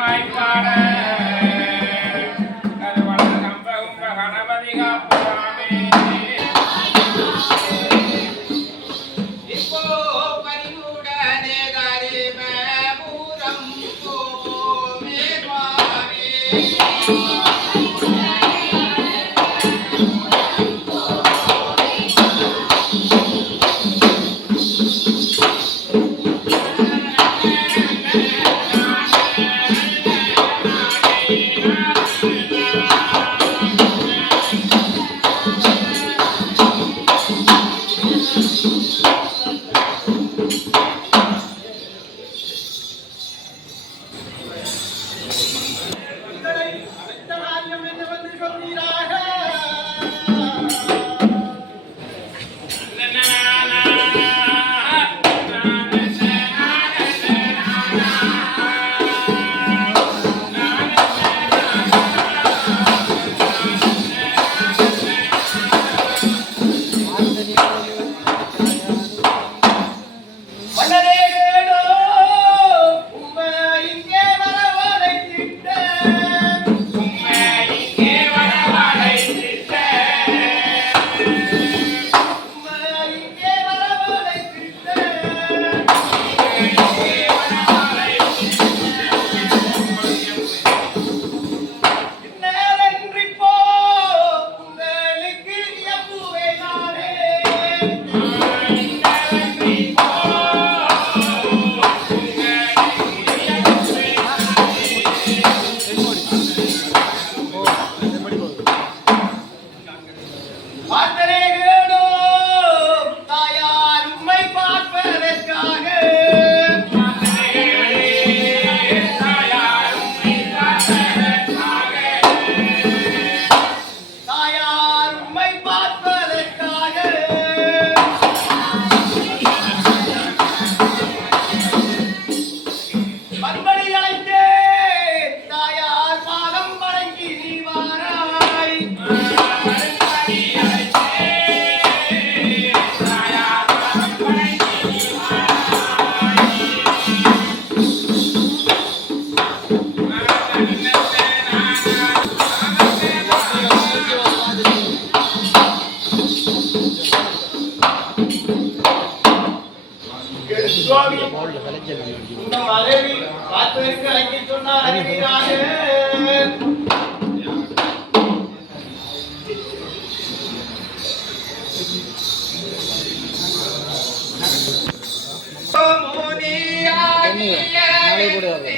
my God. Come Camila! சுவாமி. உங்கள் வரவில் காத்திருக்கு அழைக்க சொன்னார் அறிவீராக நாளை போடுவாங்க.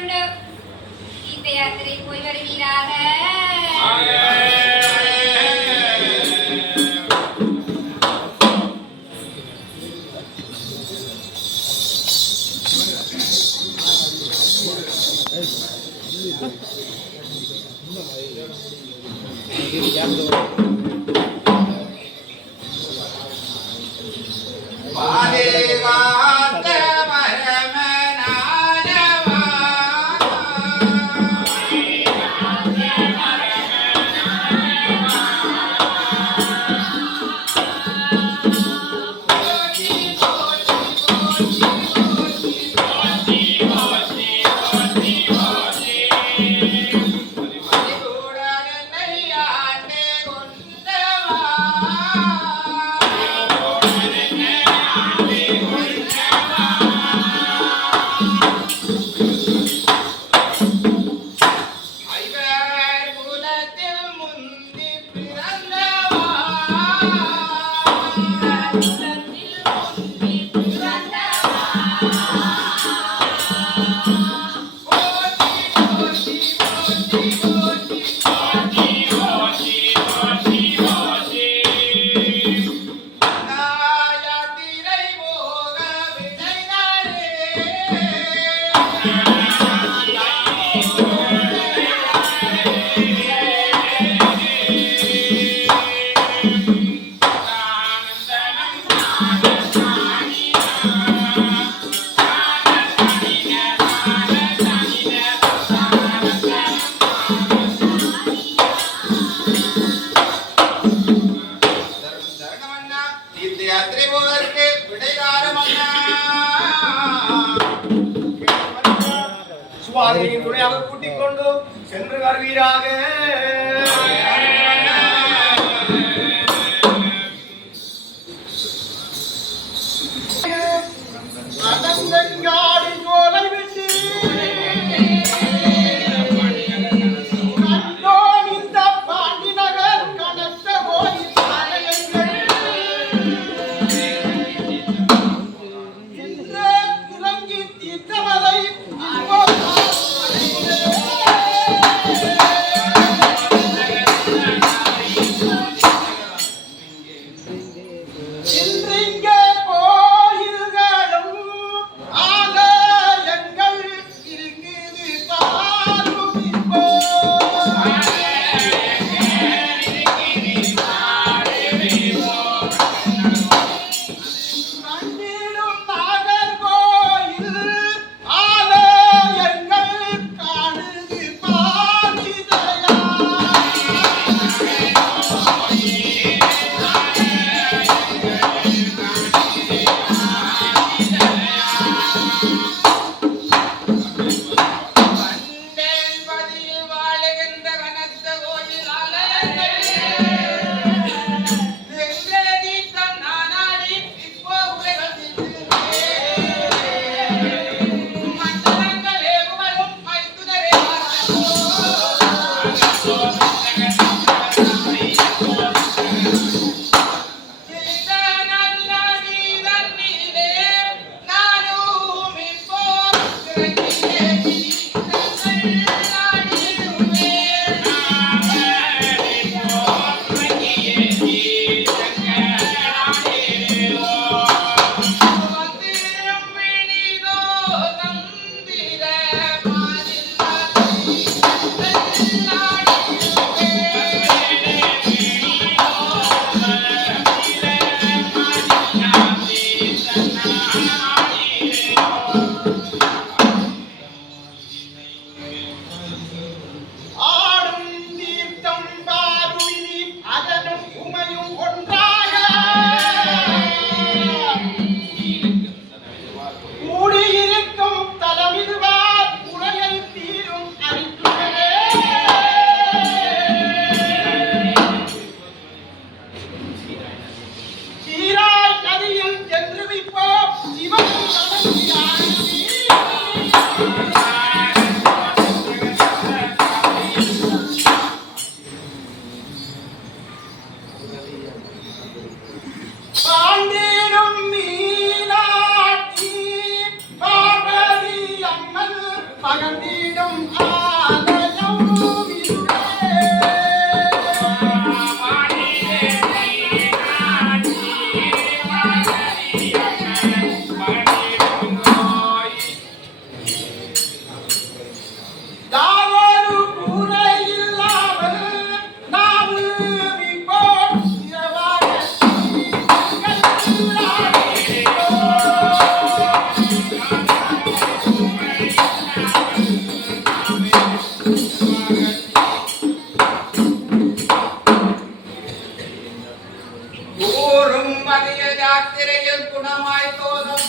मंडप गीत यात्री कोई बार वीरा है துணையாக கூட்டிக் கொண்டு சென்று வருவீராக. Bye. ಆಗ್ತಿರ ಎಲ್ಲಿ ಗುಣಮಾಯ್ತೋದ